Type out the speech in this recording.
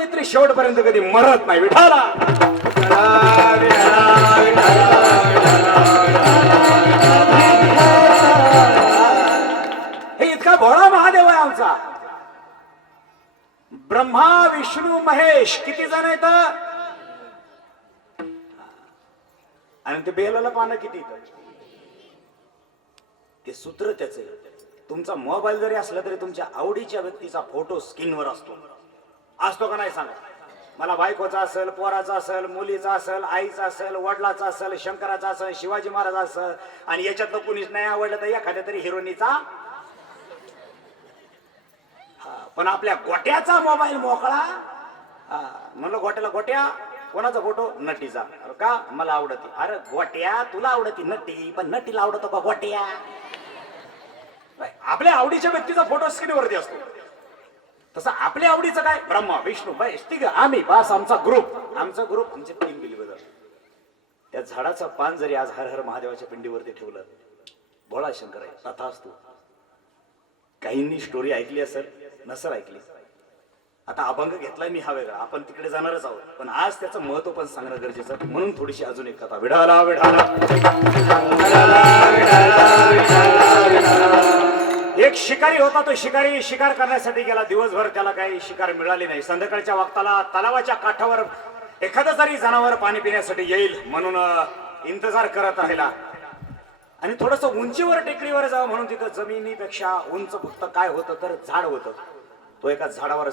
मैत्री शेवटपर्यंत कधी मरत नाही. विठाला हे इतका भोळा महादेव आहे आमचा. ब्रह्मा विष्णू महेश किती जण आहेत आणि ते बेलाला पानं किती येतात. ते सूत्र त्याचे. तुमचा मोबाईल जरी असला तरी तुमच्या आवडीच्या व्यक्तीचा फोटो स्क्रीनवर असतो. असतो का नाही सांगा. मला बायकोचा असेल, पोराचा असेल, मुलीचा असेल, आईचा असेल, वडिलाचा असेल, शंकराचा असेल, शिवाजी महाराज असेल आणि याच्यातलं कुणीच नाही आवडलं तर एखाद्या तरी हिरोनीचा. पण आपल्या गोट्याचा मोबाईल मोकळा. म्हणलं गोट्याला गोट्या कोणाचा फोटो नटीचा. का मला आवडते. अरे गोट्या तुला आवडती नटी पण नटीला आवडतो का गोट्या. आपल्या आवडीच्या व्यक्तीचा फोटो स्क्रीनवरती असतो. तसं आपल्या आवडीचं काय ब्रह्मा विष्णू महेश तिघ आम्ही बस आमचा ग्रुप. आमचा ग्रुप आमचे टीम गेली बदल. त्या झाडाचं पान जरी आज हर हर महादेवाच्या पिंडीवरती ठेवलं भोळा शंकर आहे तथास्तु. काहींनी स्टोरी ऐकली असेल नसेल ऐकली. आता अभंग घेतलाय मी हा वेगळा. आपण तिकडे जाणारच आहोत पण आज त्याचं महत्व पण सांगणं गरजेचं म्हणून थोडीशी अजून एक कथा. विढाला विढाला एक शिकारी होता. तो शिकारी शिकार करण्यासाठी गेला. दिवसभर त्याला काही शिकार मिळाली नाही. संध्याकाळच्या वक्ताला तलावाच्या काठावर एखादं तरी जनावर पाणी पिण्यासाठी येईल म्हणून इंतजार करत राहिला. आणि थोडस उंचीवर टेकडीवर जावं म्हणून तिथं जमिनीपेक्षा उंच फक्त काय होतं तर झाड होतं. तो एका झाडावर